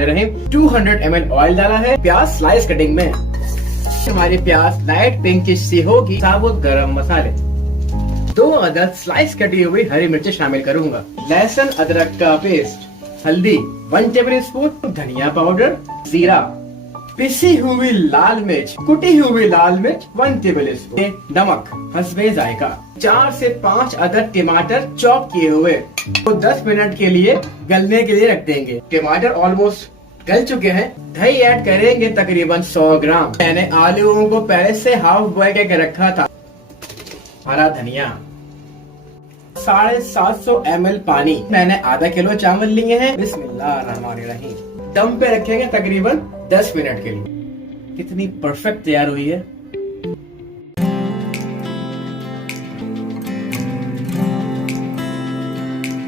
बिस्मिल्लाहिर्रहमानिर्रहीम। 200 ml oil डाला है। प्याज स्लाइस कटिंग में। हमारी प्याज लाइट पिंकिश सी होगी। साबुत गरम मसाले, 2 अदद स्लाइस कटी हुई हरी मिर्ची शामिल करूंगा। लहसुन अदरक का पेस्ट, हल्दी 1 टेबल स्पून, धनिया पाउडर, जीरा, पिसी हुई लाल मिर्च, कुटी हुई लाल मिर्च 1 टेबल स्पून, नमक हस्बे जायका, 4 से 5 अदद टमाटर चॉप किए हुए तो 10 मिनट के लिए गलने के लिए रख देंगे। टमाटर ऑलमोस्ट गल चुके हैं। दही ऐड करेंगे तकरीबन 100 ग्राम। मैंने आलूओं को पहले से हाफ बॉयल करके रखा था। हरा धनिया, 750 ml पानी। मैंने आधा किलो चावल लिए हैं। बिस्मिल्लाहिर्रहमानिर्रहीम। दम पे रखेंगे तकरीबन 10 मिनट के लिए। कितनी परफेक्ट तैयार हुई है।